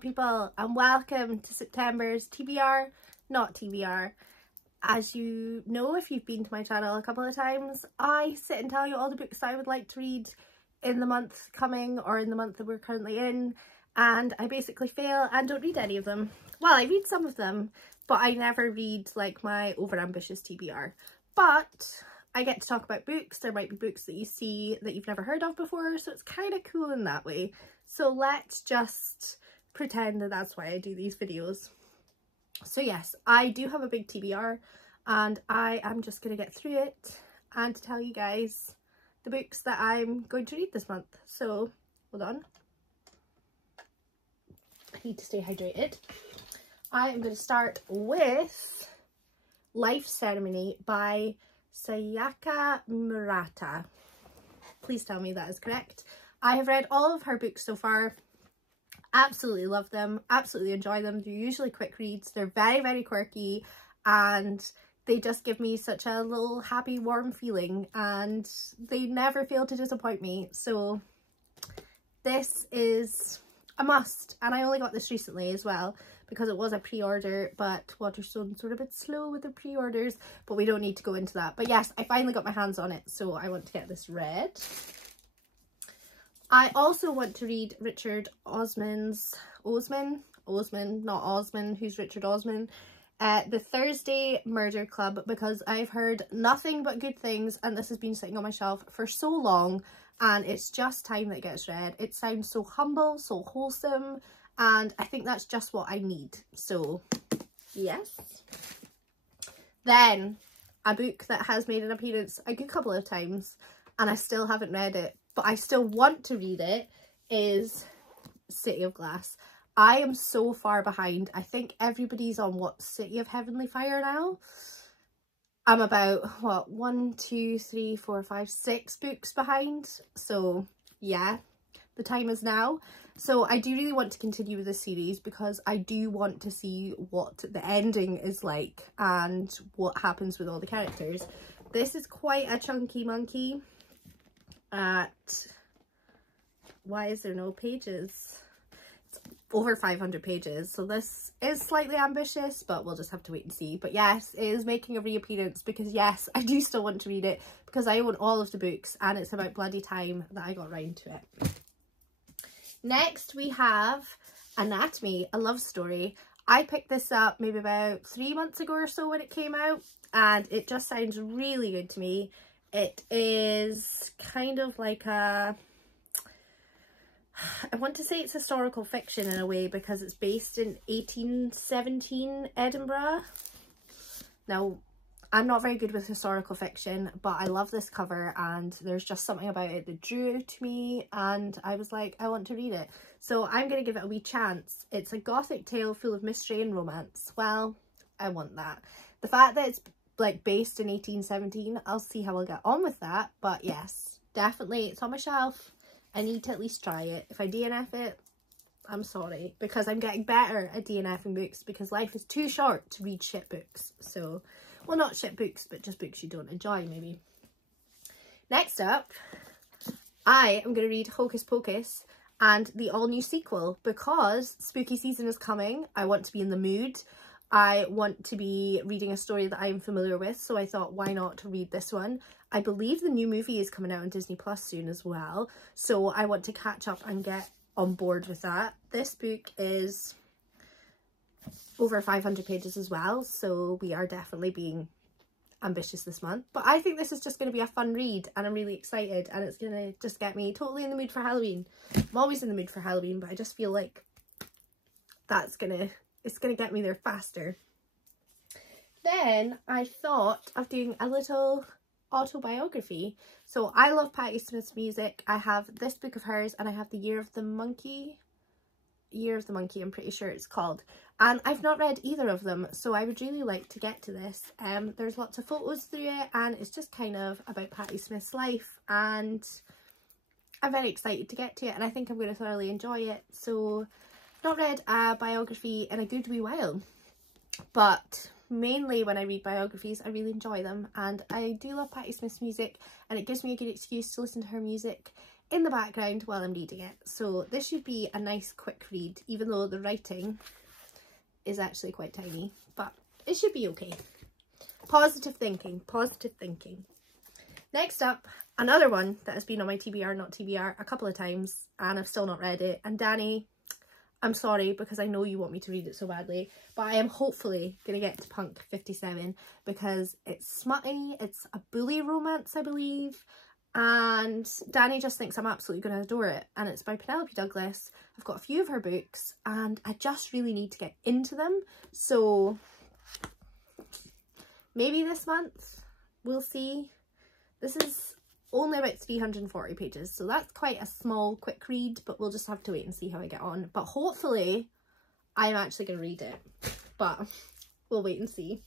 people, and welcome to September's TBR, not TBR. As you know, if you've been to my channel a couple of times, I sit and tell you all the books that I would like to read in the month coming or in the month that we're currently in, and I basically fail and don't read any of them. Well, I read some of them, but I never read like my overambitious TBR. But I get to talk about books. There might be books that you see that you've never heard of before, so it's kind of cool in that way. So let's just pretend that that's why I do these videos. So yes, I do have a big TBR and I am just going to get through it and tell you guys the books that I'm going to read this month. So hold on. I need to stay hydrated. I am going to start with Life Ceremony by Sayaka Murata. Please tell me that is correct. I have read all of her books so far. Absolutely love them, absolutely enjoy them. They're usually quick reads. They're very, very quirky and they just give me such a little happy, warm feeling, and they never fail to disappoint me. So this is a must, and I only got this recently as well because it was a pre-order, but Waterstones were a bit slow with the pre-orders, but we don't need to go into that. But yes, I finally got my hands on it, so I want to get this read. I also want to read Richard Osman's, Osman, not Osman, who's Richard Osman, The Thursday Murder Club, because I've heard nothing but good things and this has been sitting on my shelf for so long and it's just time that it gets read. It sounds so humble, so wholesome, and I think that's just what I need. So yes. Then a book that has made an appearance a good couple of times and I still haven't read it, but I still want to read it, is City of Glass. I am so far behind. I think everybody's on what, City of Heavenly Fire now? I'm about, what, 1, 2, 3, 4, 5, 6 books behind. So yeah, the time is now. So I do really want to continue with this series because I do want to see what the ending is like and what happens with all the characters. This is quite a chunky monkey. Why is there no pages? It's over 500 pages, so this is slightly ambitious, but we'll just have to wait and see. But yes, it is making a reappearance because yes, I do still want to read it because I own all of the books and it's about bloody time that I got round to it. Next we have Anatomy, a Love Story. I picked this up maybe about 3 months ago or so when it came out, and it just sounds really good to me. It is kind of like a, I want to say it's historical fiction in a way because it's based in 1817 Edinburgh. Now, I'm not very good with historical fiction, but I love this cover and there's just something about it that drew it to me and I was like, I want to read it. So I'm going to give it a wee chance. It's a gothic tale full of mystery and romance. Well, I want that. The fact that it's like based in 1817, I'll see how I'll get on with that, but yes, definitely it's on my shelf. I need to at least try it. If I DNF it, I'm sorry, because I'm getting better at DNFing books because life is too short to read shit books. So, well, not shit books, but just books you don't enjoy maybe. Next up, I am going to read Hocus Pocus and the all new sequel because spooky season is coming. I want to be in the mood. I want to be reading a story that I'm familiar with, so I thought, why not read this one? I believe the new movie is coming out on Disney Plus soon as well, so I want to catch up and get on board with that. This book is over 500 pages as well, so we are definitely being ambitious this month. But I think this is just going to be a fun read, and I'm really excited, and it's going to just get me totally in the mood for Halloween. I'm always in the mood for Halloween, but I just feel like it's going to get me there faster. Then I thought of doing a little autobiography. So I love Patti Smith's music. I have this book of hers and I have the Year of the Monkey, I'm pretty sure it's called. And I've not read either of them, so I would really like to get to this. There's lots of photos through it and it's just kind of about Patti Smith's life and I'm very excited to get to it and I think I'm going to thoroughly enjoy it. So not read a biography in a good wee while, but mainly when I read biographies I really enjoy them, and I do love Patti Smith's music and it gives me a good excuse to listen to her music in the background while I'm reading it. So this should be a nice quick read, even though the writing is actually quite tiny, but it should be okay. Positive thinking, positive thinking. Next up, another one that has been on my TBR, not TBR, a couple of times, and I've still not read it. And Danny, I'm sorry, because I know you want me to read it so badly, but I am hopefully going to get to Punk 57 because it's smutty, it's a bully romance, I believe, and Danny just thinks I'm absolutely going to adore it. And it's by Penelope Douglas. I've got a few of her books and I just really need to get into them. So maybe this month, we'll see. This is only about 340 pages, so that's quite a small quick read, but we'll just have to wait and see how I get on. But hopefully I'm actually going to read it, but we'll wait and see.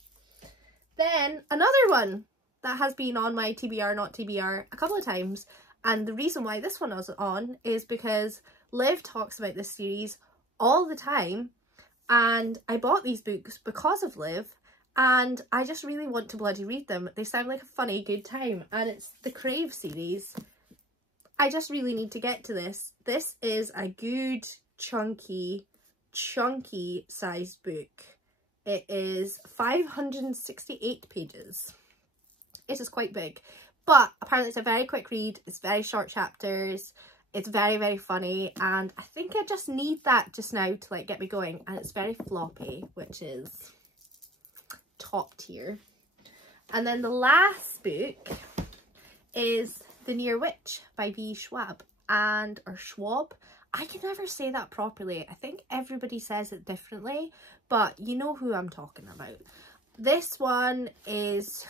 Then another one that has been on my TBR, not TBR a couple of times, and the reason why this one was on is because Liv talks about this series all the time, and I bought these books because of Liv, and I just really want to bloody read them. They sound like a funny, good time. And it's the Crave series. I just really need to get to this. This is a good, chunky sized book. It is 568 pages. It is quite big. But apparently it's a very quick read. It's very short chapters. It's very, very funny. And I think I just need that just now to like get me going. And it's very floppy, which is top tier. And then the last book is The Near Witch by B. Schwab or Schwab. I can never say that properly. I think everybody says it differently, but you know who I'm talking about. This one is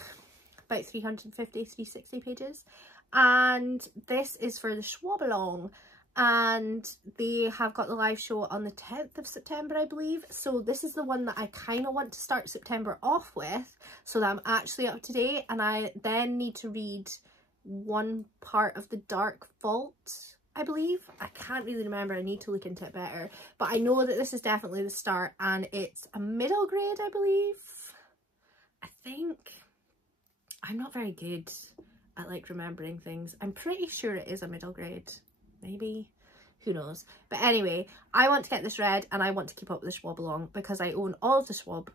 about 360 pages, and this is for the Schwab-along, and they have got the live show on the 10th of September, I believe. So this is the one that I kind of want to start September off with so that I'm actually up to date, and I then need to read one part of The Dark Vault, I believe. I can't really remember. I need to look into it better, but I know that this is definitely the start, and it's a middle grade, I believe. I think. I'm not very good at like remembering things. I'm pretty sure it is a middle grade. Maybe, who knows. But anyway, I want to get this read, and I want to keep up with the Schwab-along because I own all of the Schwab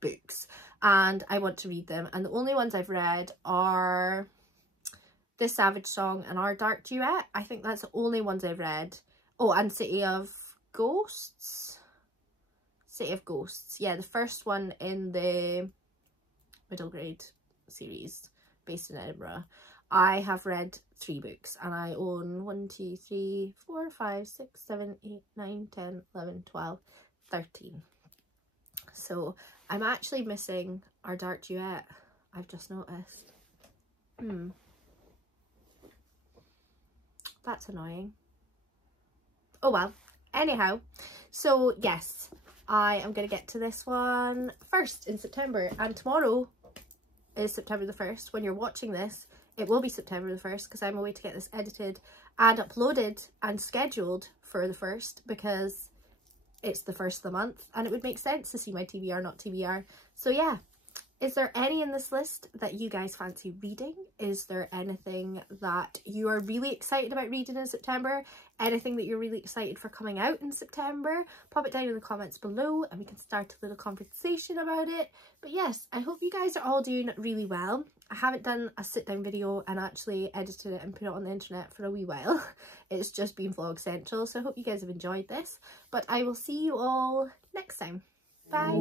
books, and I want to read them. And the only ones I've read are This Savage Song and Our Dark Duet. I think that's the only ones I've read. Oh, and City of Ghosts. City of Ghosts. Yeah, the first one in the middle grade series based in Edinburgh. I have read 3 books, and I own 1, 2, 3, 4, 5, 6, 7, 8, 9, 10, 11, 12, 13. So I'm actually missing Our Dark Duet. I've just noticed. That's annoying. Oh well. Anyhow, so yes, I am going to get to this one first in September, and tomorrow is September the 1st. When you're watching this, it will be September the 1st because I'm away to get this edited and uploaded and scheduled for the 1st because it's the 1st of the month, and it would make sense to see my TBR, not TBR. So yeah, is there any in this list that you guys fancy reading? Is there anything that you are really excited about reading in September? Anything that you're really excited for coming out in September? Pop it down in the comments below and we can start a little conversation about it. But yes, I hope you guys are all doing really well. I haven't done a sit down video and actually edited it and put it on the internet for a wee while. It's just been vlog central, so I hope you guys have enjoyed this. But I will see you all next time. Bye!